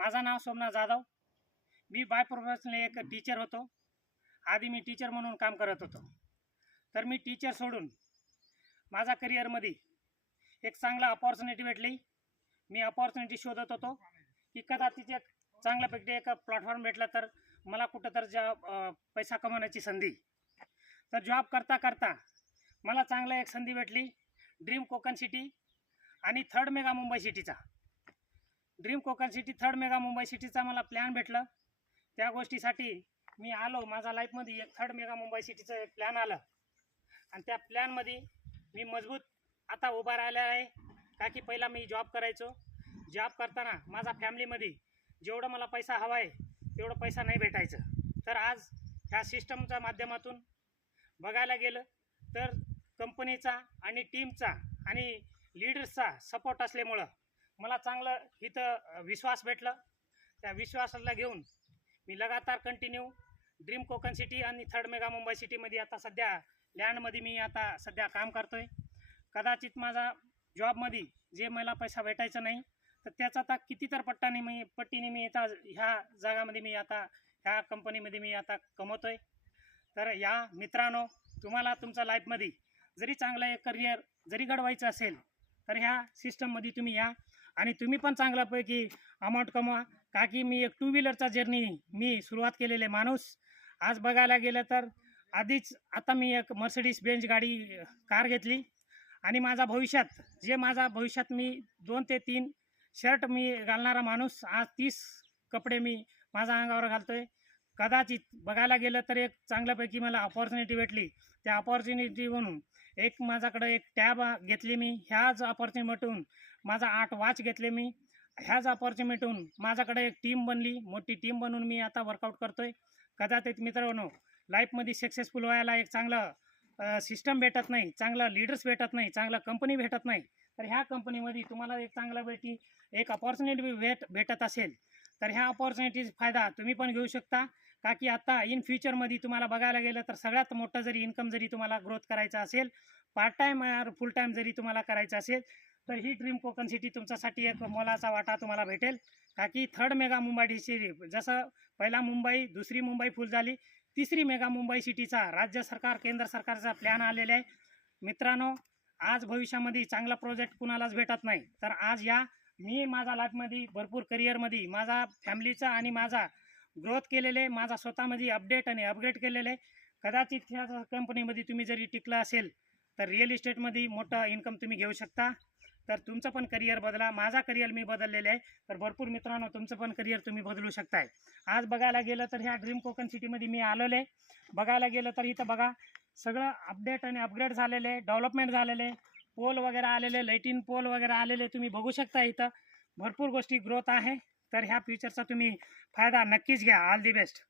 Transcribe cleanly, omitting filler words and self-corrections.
माझं नाव सोमनाथ जाधव। मी by professional एक teacher होतो। आधी मी टीचर म्हणून काम करत होतो। तर मी टीचर सोडून माझा करिअरमध्ये एक चांगला अपॉर्च्युनिटी भेटली। मी अपॉर्च्युनिटी शोधत होतो की कदाचित एक चांगल्यापैकी एक प्लॅटफॉर्म भेटला तर मला कुठं तर पैसा कमवण्याची संधी। तर जॉब करता करता मला चांगला एक संधी भेटली ड्रीम कोकण सिटी आणि थर्ड मेगा मुंबई सिटीचा। Dream Konkan city third mega Mumbai सिटीचा मला प्लॅन भेटला। त्या गोष्टीसाठी मी आलो। माझ्या लाईफमध्ये एक थर्ड मेगा मुंबई सिटीचं एक प्लॅन आलं आणि त्या प्लॅनमध्ये मी मजबूत आता उभा राहिला आहे। का की पहिला मी जॉब करायचो। जॉब करताना माझा फॅमिलीमध्ये जेवढं मला पैसा हवा आहे तेवढं पैसा नाही भेटायचं। तर आज ह्या सिस्टमच्या माध्यमातून बघायला गेलं तर कंपनीचा आणि टीमचा आणि लीडर्सचा सपोर्ट असल्यामुळं मला चांगलं इथं विश्वास भेटला। त्या विश्वासाला घेऊन मी लगातार कंटिन्यू ड्रीम कोकण सिटी आणि थर्ड मेगा मुंबई सिटीमध्ये आता सध्या लँडमध्ये मी आता सध्या काम करतोय। कदाचित माझा जॉबमध्ये जे मला पैसा भेटायचा नाही तर त्याचा आता किती तर पट्टीने मी आता ह्या जागामध्ये मी आता ह्या कंपनीमध्ये मी आता कमवतोय। तर या मित्रांनो, तुम्हाला तुमच्या लाईफमध्ये जरी चांगलं एक करिअर जरी घडवायचं असेल तर ह्या सिस्टममध्ये तुम्ही या आणि तुम्ही पण चांगल्यापैकी अमाऊंट कमवा। का की मी एक 2 व्हीलरचा जर्नी मी सुरुवात केलेले माणूस। आज बघायला गेलं तर आधीच आता मी एक मर्सिडीज बेंज कार घेतली आणि माझा भविष्यात मी 2 ते 3 शर्ट मी घालणारा माणूस आज 30 कपडे मी माझ्या अंगावर घालतोय। कदाचित बघायला गेलं तर एक चांगल्यापैकी मला अपॉर्च्युनिटी भेटली। त्या अपॉर्च्युनिटी म्हणून एक माझ्याकडे एक टॅब घेतली मी। ह्याच अपॉर्च्युनिटीतून माझा 8 वॉच घेतले मी। ह्याच अपॉर्च्युनिटीतून माझ्याकडे एक टीम बनली, मोठी टीम बनवून मी आता वर्कआउट करतोय। कदाचित मित्रांनो, लाईफमध्ये सक्सेसफुल व्हायला एक चांगलं सिस्टम भेटत नाही, चांगला लीडर्स भेटत नाही, चांगला कंपनी भेटत नाही। तर ह्या कंपनीमध्ये तुम्हाला एक चांगल्यापैकी एक अपॉर्च्युनिटी भेटत असेल तर ह्या अपॉर्च्युनिटीचा फायदा तुम्ही पण घेऊ शकता। का की आता इन फ्युचरमध्ये तुम्हाला बघायला गेलं तर सगळ्यात मोठं जरी इन्कम जरी तुम्हाला ग्रोथ करायचा असेल, पार्ट टाईम या फुल टाईम जरी तुम्हाला करायचं असेल तर ही ड्रीम कोकण सिटी तुमच्यासाठी एक मोलाचा वाटा तुम्हाला भेटेल। का की थर्ड मेगा मुंबई सिटी जसं पहिला मुंबई, दुसरी मुंबई फुल झाली, तिसरी मेगा मुंबई सिटीचा राज्य सरकार केंद्र सरकारचा प्लॅन आलेला आहे। मित्रांनो, आज भविष्यामध्ये चांगला प्रोजेक्ट कुणालाच भेटत नाही। तर आज या मी माझ्या लाईफमध्ये भरपूर करिअरमध्ये माझा फॅमिलीचा आणि माझा ग्रोथ केलेले, माझा स्वतःमध्ये अपडेट आणि अपग्रेड केलेले। कदाचित ह्या कंपनीमध्ये तुम्ही जरी टिकला असेल तर रिअल इस्टेटमध्ये मोठं इन्कम तुम्ही घेऊ शकता। तर तुमचं पण करिअर बदला। माझा करिअर मी बदललेलं आहे। तर भरपूर मित्रांनो, तुमचं पण करिअर तुम्ही बदलू शकताय। आज बघायला गेलं तर ह्या ड्रीम कोकण सिटीमध्ये मी आलेलो आहे। बघायला गेलं तर इथं बघा सगळं अपडेट आणि अपग्रेड झालेलं आहे, डेव्हलपमेंट झालेलं आहे, पोल वगैरे आलेले, लाईटिंग पोल वगैरे आलेले तुम्ही बघू शकता। इथं भरपूर गोष्टी ग्रोथ आहे। तर ह्या फ्युचरचा तुम्ही फायदा नक्कीच घ्या। All the best.